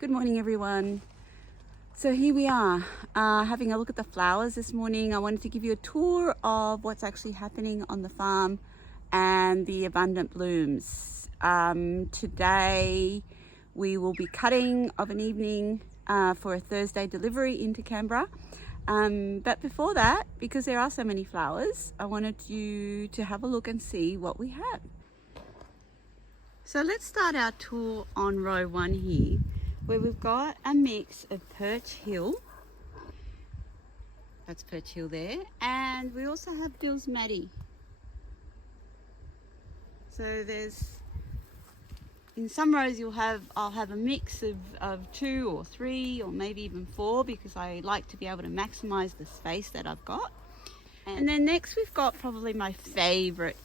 Good morning, everyone. So here we are, having a look at the flowers this morning. I wanted to give you a tour of what's actually happening on the farm and the abundant blooms. Today we will be cutting of an evening for a Thursday delivery into Canberra. But before that, because there are so many flowers, I wanted you to have a look and see what we have. So let's start our tour on row 1 here, where we've got a mix of Perch Hill. That's Perch Hill there. And we also have Bill's Maddie. So in some rows I'll have a mix of 2 or 3 or maybe even 4, because I like to be able to maximize the space that I've got. And then next we've got probably my favorite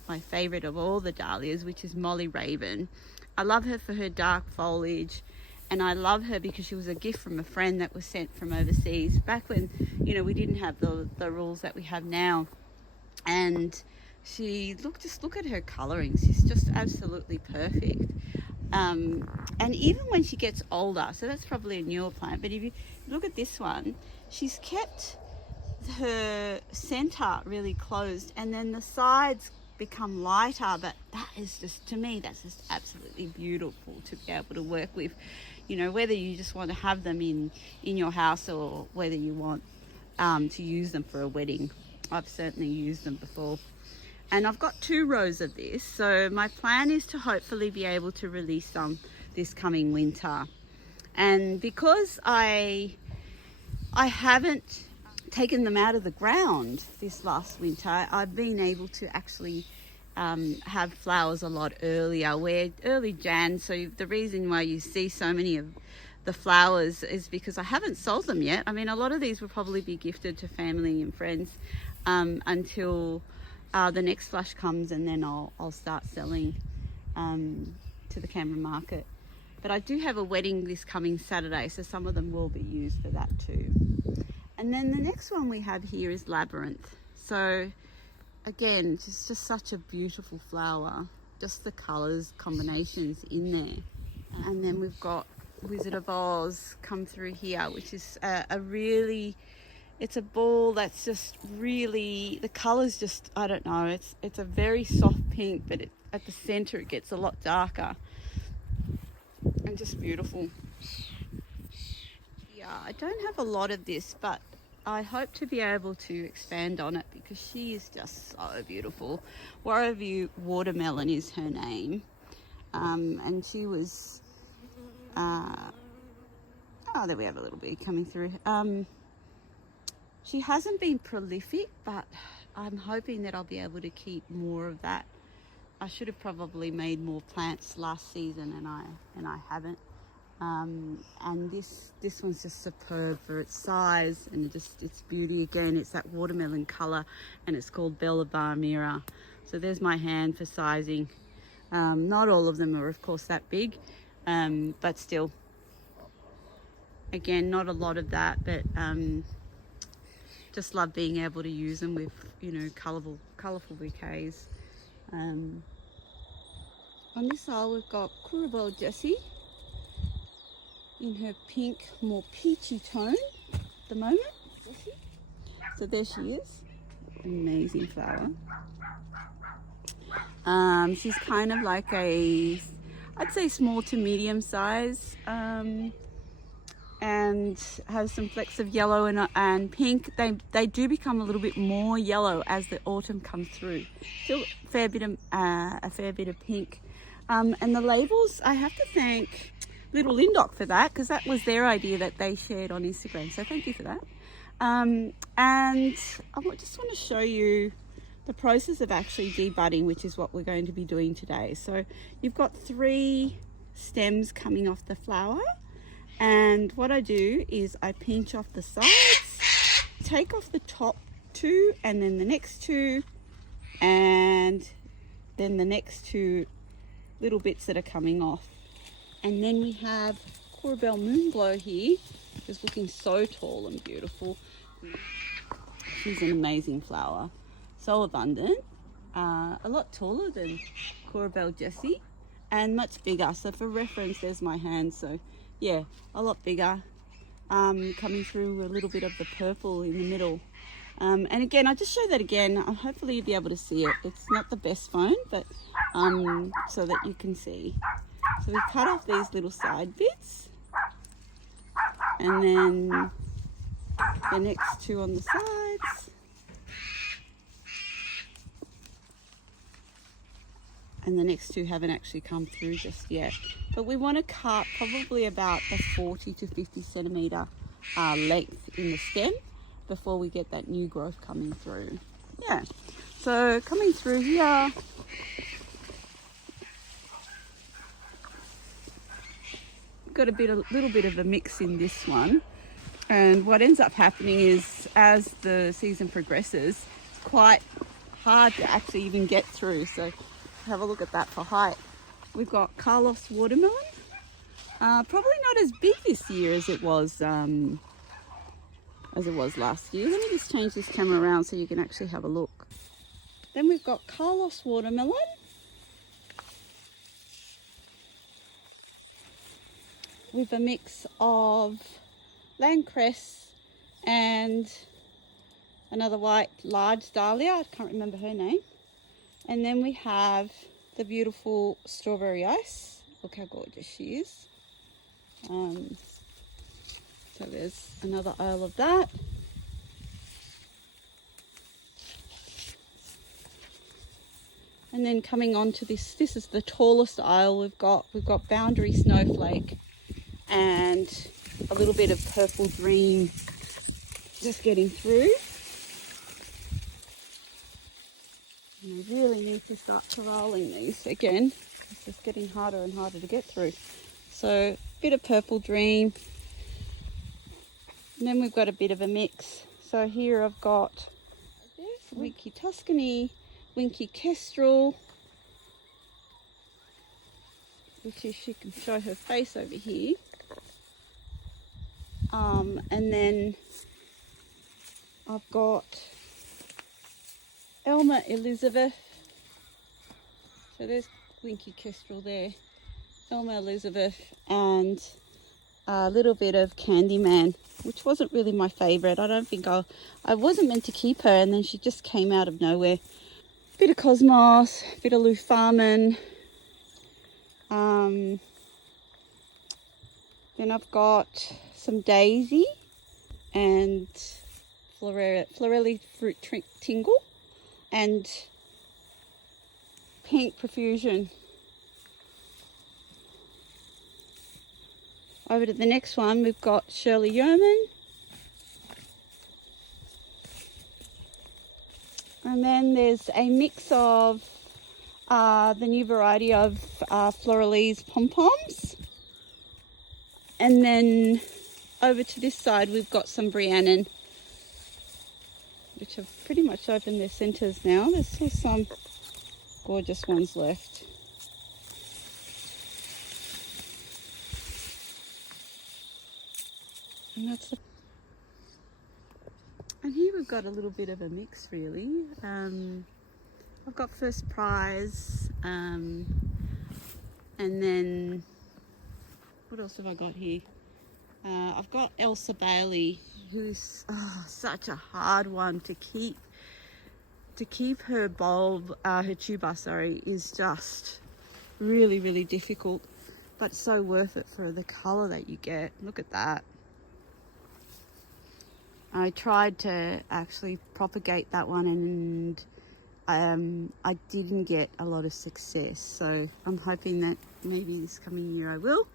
of all the dahlias, which is Molly Raven. I love her for her dark foliage, and I love her because she was a gift from a friend that was sent from overseas back when, we didn't have the rules that we have now. And just look at her colouring. She's just absolutely perfect. And even when she gets older, so that's probably a newer plant, but if you look at this one, she's kept her center really closed, and then the sides become lighter, but that is just, to me, that's just absolutely beautiful to be able to work with, whether you just want to have them in your house or whether you want to use them for a wedding. I've certainly used them before. And I've got 2 rows of this, so my plan is to hopefully be able to release some this coming winter. And because I haven't taken them out of the ground this last winter, I've been able to actually have flowers a lot earlier. We're early Jan, so the reason why you see so many of the flowers is because I haven't sold them yet. I mean, a lot of these will probably be gifted to family and friends until the next flush comes, and then I'll start selling to the Canberra market. But I do have a wedding this coming Saturday, so some of them will be used for that too. And then the next one we have here is Labyrinth. So again, it's just such a beautiful flower, just the colours combinations in there. And then we've got Wizard of Oz come through here, which is it's a ball that's just really, the colours just, I don't know, it's a very soft pink, but at the centre it gets a lot darker and just beautiful. I don't have a lot of this, but I hope to be able to expand on it because she is just so beautiful. Warrowview Watermelon is her name, and she was there we have a little bit coming through. She hasn't been prolific, but I'm hoping that I'll be able to keep more of that. I should have probably made more plants last season, and I haven't. And this one's just superb for its size and its beauty. Again, it's that watermelon colour, and it's called Bella Mira. So there's my hand for sizing. Not all of them are of course that big, but still, again, not a lot of that, but just love being able to use them with colourful bouquets. On this side we've got Courabelle Jessie in her pink, more peachy tone at the moment. So there she is, amazing flower. She's kind of like I'd say small to medium size, and has some flecks of yellow and pink. They do become a little bit more yellow as the autumn comes through. Still a fair bit of pink. And the labels, I have to thank Little Lindock for that, because that was their idea that they shared on Instagram, so thank you for that. And I just want to show you the process of actually debudding, which is what we're going to be doing today. So you've got 3 stems coming off the flower, and what I do is I pinch off the sides, take off the top 2, and then the next 2, and then the next 2 little bits that are coming off. And then we have Courabelle Moonglow here, just looking so tall and beautiful. She's an amazing flower, so abundant, a lot taller than Courabelle Jessie, and much bigger. So for reference, there's my hand, so Yeah, a lot bigger. Coming through a little bit of the purple in the middle. And again, I'll just show that again. Hopefully you'll be able to see it. It's not the best phone, but so that you can see. So we cut off these little side bits, and then the next two on the sides. And the next two haven't actually come through just yet. But we want to cut probably about a 40 to 50 centimetre length in the stem before we get that new growth coming through. Yeah, so coming through here, got a little bit of a mix in this one. And what ends up happening is, as the season progresses, it's quite hard to actually even get through. So have a look at that for height. We've got Carlos watermelon. Probably not as big this year as it was last year. Let me just change this camera around so you can actually have a look. Then we've got Carlos watermelon. With a mix of landcress and another white large dahlia. I can't remember her name. And then we have the beautiful strawberry ice. Look how gorgeous she is. So there's another aisle of that. And then coming on to this is the tallest aisle we've got. We've got boundary snowflake and a little bit of purple dream just getting through. And I really need to start corralling these again. It's just getting harder and harder to get through. So a bit of purple dream. And then we've got a bit of a mix. So here I've got Winky Tuscany, Winky Kestrel, which is, she can show her face over here. And then I've got Elma Elizabeth. So there's Winky Kestrel there. Elma Elizabeth and a little bit of Candyman, which wasn't really my favourite. I don't think I wasn't meant to keep her, and then she just came out of nowhere. Bit of Cosmos, bit of Lufarman. Then I've got some Daisy and Florelli Fruit Tingle and Pink Profusion. Over to the next one, we've got Shirley Yeoman. And then there's a mix of the new variety of Floralise pom-poms. And then over to this side, we've got some Briannon, which have pretty much opened their centres now. There's still some gorgeous ones left. And here we've got a little bit of a mix, really. I've got First Prize, and then what else have I got here? I've got Elsa Bailey, who's such a hard one to keep. To keep her bulb, her tuber, sorry, is just really, really difficult, but so worth it for the colour that you get. Look at that. I tried to actually propagate that one, and I didn't get a lot of success. So I'm hoping that maybe this coming year I will.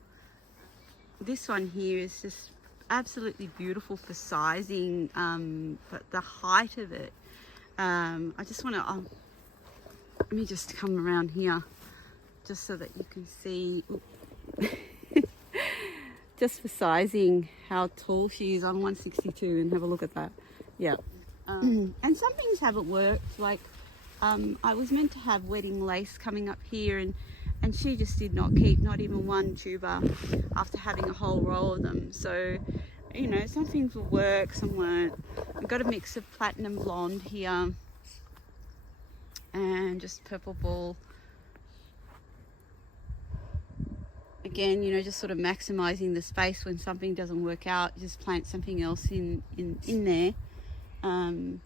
This one here is just absolutely beautiful for sizing, but the height of it, I just want to, let me just come around here just so that you can see. Just for sizing how tall she is. I'm 162 and have a look at that. Yeah. And some things haven't worked. Like I was meant to have wedding lace coming up here, and she just did not keep, not even one tuber after having a whole row of them. So, you know, some things will work, some won't. I've got a mix of platinum blonde here and just purple ball. again, you know, just sort of maximizing the space. When something doesn't work out, just plant something else in there. And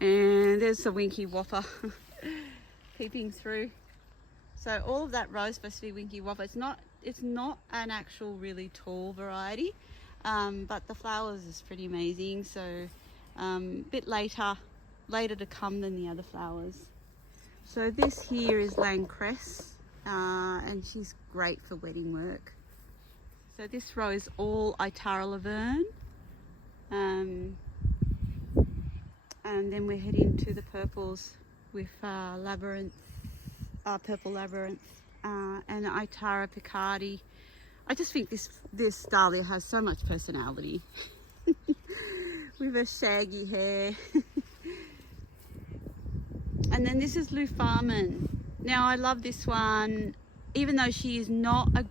there's the winky whopper peeping through. So all of that row is supposed to be winky whopper. It's not an actual really tall variety, but the flowers is pretty amazing. So a bit later to come than the other flowers. So this here is Langcress, and she's great for wedding work. So this row is all Itara Laverne, and then we're heading to the purples with Labyrinth, Purple Labyrinth, and Itara Picardi. I just think this dahlia has so much personality with her shaggy hair. And then this is Lufarman. Now I love this one, even though she is not a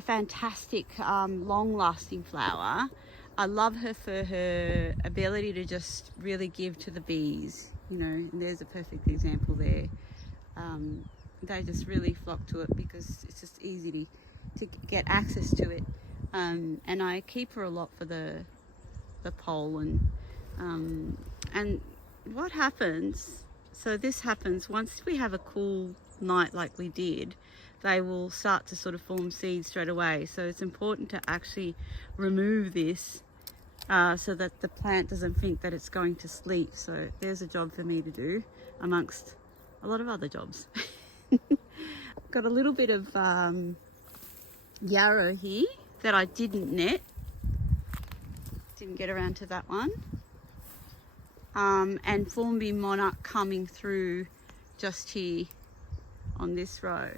fantastic long-lasting flower. I love her for her ability to just really give to the bees, you know, and there's a perfect example there. They just really flock to it because it's just easy to get access to it. And I keep her a lot for the pollen. And what happens, so this happens once we have a cool night like we did, they will start to sort of form seeds straight away. So it's important to actually remove this so that the plant doesn't think that it's going to sleep. So there's a job for me to do amongst a lot of other jobs. Got a little bit of yarrow here that I didn't net. Didn't get around to that one. And Formby Monarch coming through just here on this row.